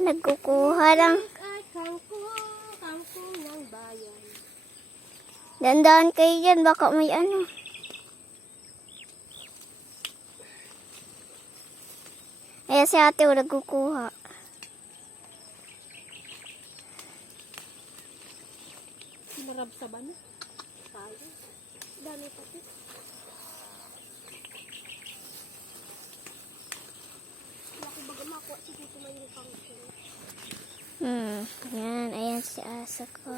nagkukuha lang. Ay, kangkong ng bayan. Dandaan kayo dyan, baka may ano. Ayan si ate, nagkukuha. Marab sa bano? Tayo. Dami pati. Laki baga makuha si Tito na yung kangkong. Ayan si asa ko.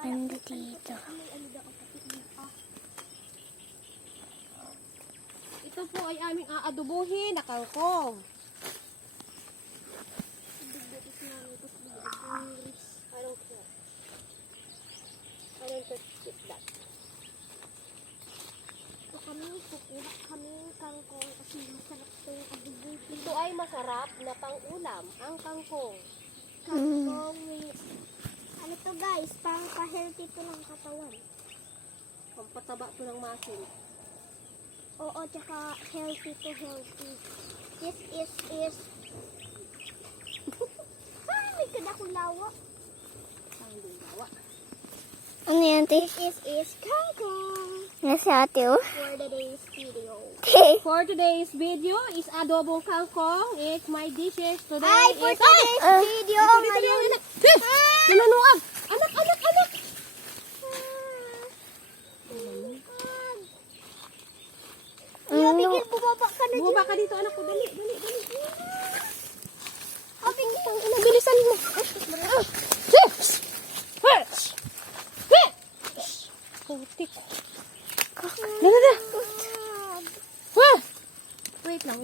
Ganda dito. Ito po ay aming aadubuhin na kangkong. I don't touch that. So kami kukuha kami kangkong kasi masarap ito yung adobo. Ito ay masarap na pang-ulam, ang kangkong. Kangkong with ano to guys, pang pa-healthy to ng katawan. Pampataba to ng muscle. Oo, tsaka healthy to healthy. This is may kada kong lawa. Ang lingawa. Ano yan, te? This is kangkong Ayan si ate, oh. for the day's video. For today's video is adobong kangkong. It's my dishes today. Ay, for is... today's video, ngayon. Nanunuag! Anak! Kuya, bigil, bumaba ka na dyan. Bumaba ka dito, anak ko. Dali. Abing, bilisan mo. Putik. Dali. Wait lang.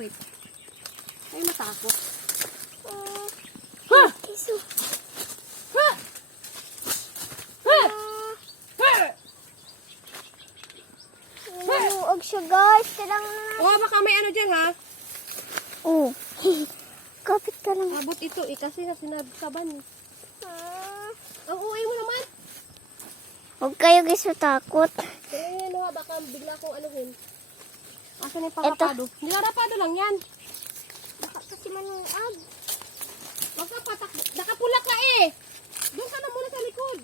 Ay, matakot. Kiso. Nanuog siya guys. Kailangan na. Oh, baka may ano dyan, ha? Oh. Kapit ka lang. Abot ito, kasi na sinasaban. Ang uwi mo naman. Huwag kayo guys matakot. Eh, ano, baka bigla kong anuhin. Asan yung pangapado? Nilarapado lang yan. Baka kasi manuog. Magkapatak. Nakapula ka eh. Doon ka na muna sa likod.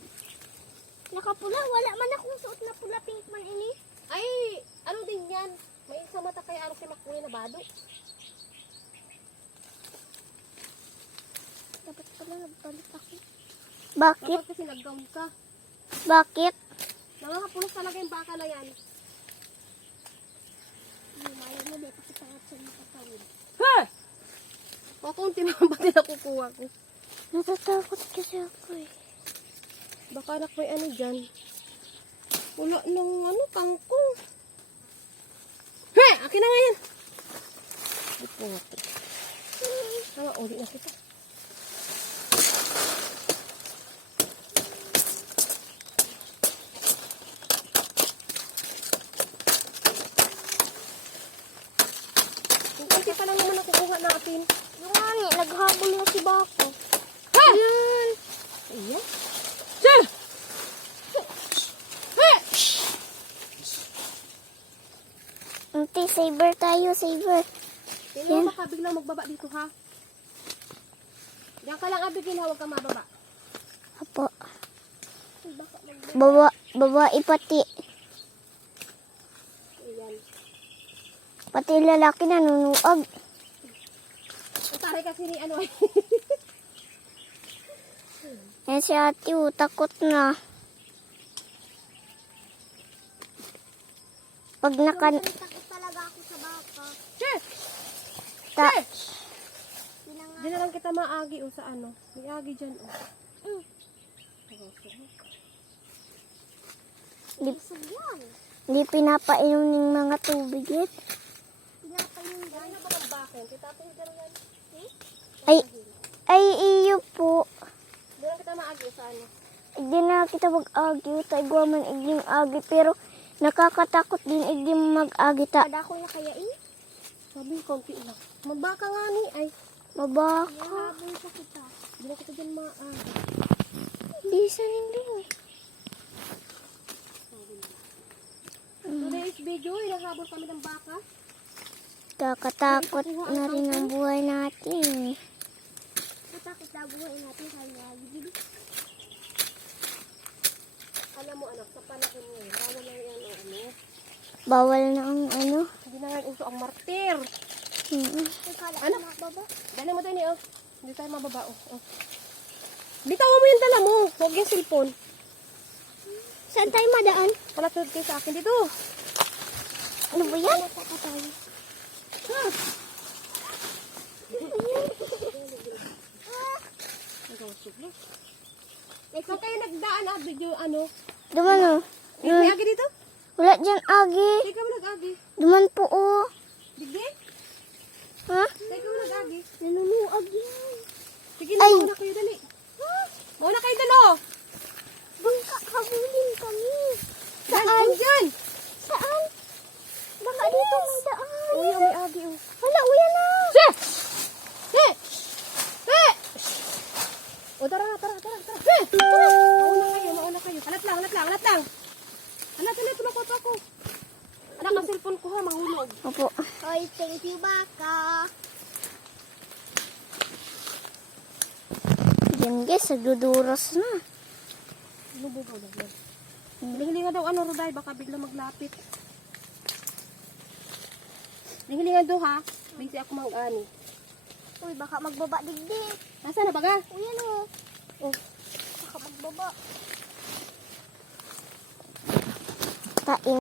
Nakapula. Wala man akong suot na pula pink man ini. Ay, ano din yan? May isang mata kay Aro si Makuya na bado. Dapat pala nagbalik ako. Bakit? Dapat kasi nag-gown ka. Bakit? Nangangapulas talaga yung baka na yan. Lumayo mo dahil kasi tangat siya nakatawid. Ha! Pakunti naman ba nakukuha ko? Natatakot kasi ako eh. Baka anak may ano dyan. Wala nang ano, kangkong. Ha! Akin na nga yan. Ito nga ito. Uli na kita. Kasi pa lang naman nakukuha natin. Yung nga nga, naghabol na si Bako. Ha! Ayan! Ayan. Sir! Ante, saber tayo, saber. Tingnan mo baka biglang magbaba dito ha. Diyan ka lang abigin ha, huwag kang mababa. Apo. Babae pati. Ayan. Pati lalaki nanunuag. Utari kasi ni ano eh. Yan si ate, oh, takot na. Pag nakan... Takot talaga ako sa baka. Sir! Ta, Pinangat. Diyan na lang kita maagi o sa ano. May agi dyan o. Isog yan. Hindi pinapainom ng mga tubig yun. Pinapayong Ano yan. na ba ng bakin? Titapin dyan yan. Ay, iyo po. Diyan lang kita maagi o sa ano. Hindi na kita mag-agi. Taigwa man iging agi. Pero nakakatakot din iging mag-agi ta. Kada ko na kaya eh. Sabi, konti lang. Magbaka nga ni. Ay, Mabaka. Habol sa kita. hindi na kita dyan maagi. Hindi sa hindi. Today's video, hinahabol kami ng baka. Kakatakot na rin ang buhay natin. Bawal na ang ano. Hindi na nga uso ang martir. Kala Ano? ko mababa. Dala mo din oh. Hindi tayo mababa oh. Bitawan mo yung dala mo. Huwag yung cellphone. Saan tayo madaan? Palatunod kayo sa akin dito. Ano ba yan? Ikaw kayo nagdaan video ano? Duman o. May agi dito? Wala dyan agi. Hindi ka mo nag-agi. Duman po o. Digdi? Ha? Hindi ka mo nag-agi. Nanunuag yan. Sige na, Ay. mauna kayo dali. Mauna kayo dalo. Bangka, habulin kami. Saan? Diyan. Saan? Baka dito may daan. Uy, may agi oh. Wala, uya na. Se! Se! Se! O, tara. Se! Mauna kayo. Alat lang. Alat, tumakot ako. Anak, ang cellphone ko ha, mahulog. Opo. Oy, thank you, baka. Yan guys, nagduduras na. Lubugaw lang yan. Hiling-hilingan daw ano, Roday, baka bigla maglapit. Hiling-hilingan daw ha, busy ako mag-ani. Uy, baka magbaba digdi. Nasaan na baga? Uy, ano? Oh. Baka magbaba. Tain.